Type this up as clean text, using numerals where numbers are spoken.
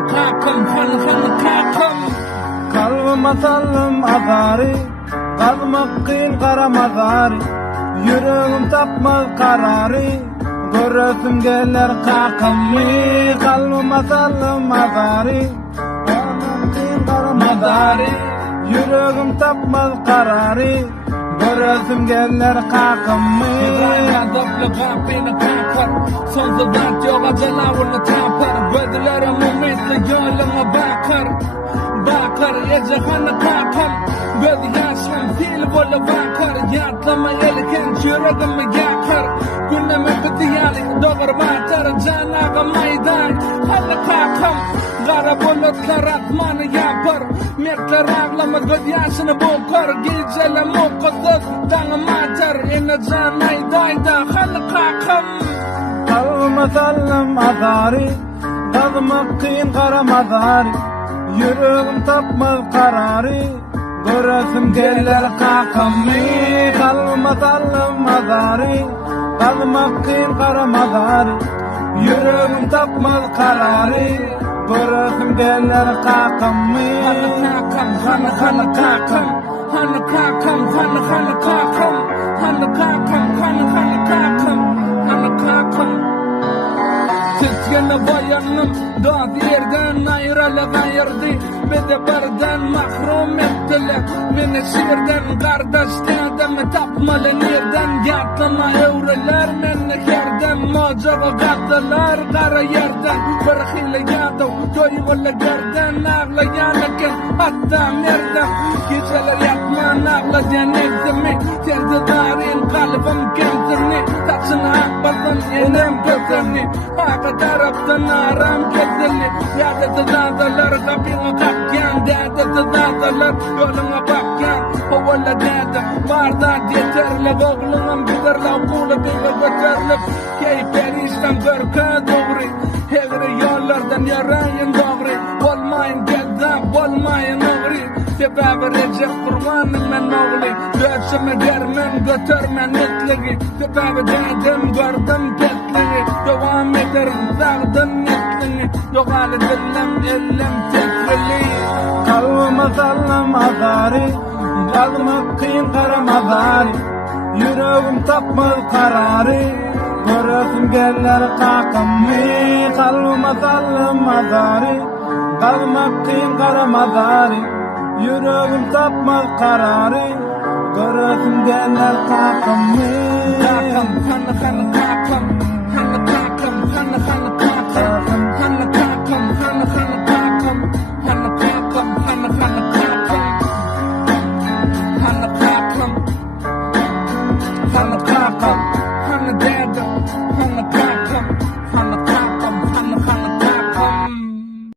hanı kakım, hanı kakım. Kalbıma sallım azari, kalmak kıyın kara mazari. Yüreğim tapmaz kararı, göresim gelir kakımı. Kalbıma sallım azari, kalmak kıyın kara mazari. Yüreğim tapmaz kararı, göresim gelir kakımı. İbrahim'den döplüğüm beni kakar. Sonsuzdan yok acılarını tapar. Gözlerim ümitli yoluma bakar. Bakar ece hanı kakım. Göz yaşım fil bolu bakar. Yatlama elken yüreğimi yakar. Gündeme bitiyali doğru batar. Canağı maydan hanı kakım. Kara bulutlar atmanı yapar. Mekler ağlama göz yaşını bokar. Gecele mukusuz dağım atar. Ene canay dayda hanı kakım. Kalbıma sallım azari, kalmak kıyın kara mazari. Yüreğim tapmaz kararı, göresim gelir kakımı. Kalbıma sallım azari, kalmak kıyın kara mazari. Yüreğim tapmaz kararı, göresim gelir kakımı. Hanı kakım. Hanı kakım, hanı kakım. Hanı kakım, hanı kakım. Hanı kakım. Tütkene bayanım, dağ yerden ayrılı gayırdı. Beni birden mahrum ettiler. Beni şiirden, kardeşten, tapmalı nereden. Yatlama evreler, beni yerden. Mocağı kattılar, kara yerden. Bir hile yadım, doyuğulu gerden. Ağlayanıken, hatta nereden. Geceler yatman, ağlayan ezimi. Tenzidarin, kalbim kendini. Taçını akbazın, enem gözünü. Taraftan aram kesildi. Yadeti dağdalar kapına kapken. Dedeti dağdalar yoluna bakken. Ovala dedim bardak yeterli. Oğlunum giderle okulu bile götürlüp. Keyperişten börke doğru. Hevri yollardan yarayın doğru. Olmayın geldap olmayın uğri. Sebebi Recep kurbanım ben oğlu. Döşümü germen götürmen netligi. Sebebi dedim gördüm tetliği. Devam ederim dağdım netlini. Yok hali dillim ellim tetrili. Kalbıma sallım azari, kalmak kıyın kara mazari. Yüreğim tapmaz kararı, göresim gelir kakımı. Kalbıma sallım azari, kalmak kıyın kara mazari. Yüreğim tapmaz kararı, göresim gelir kakımı. Kakım, hanı kakım. Hanı kakım, hanı kakım. Hanı kakım, hanı kakım. Hanı kakım, hanı kakım. Hanı kakım. Hanı kakım. Hanı dedim, hanı kakım.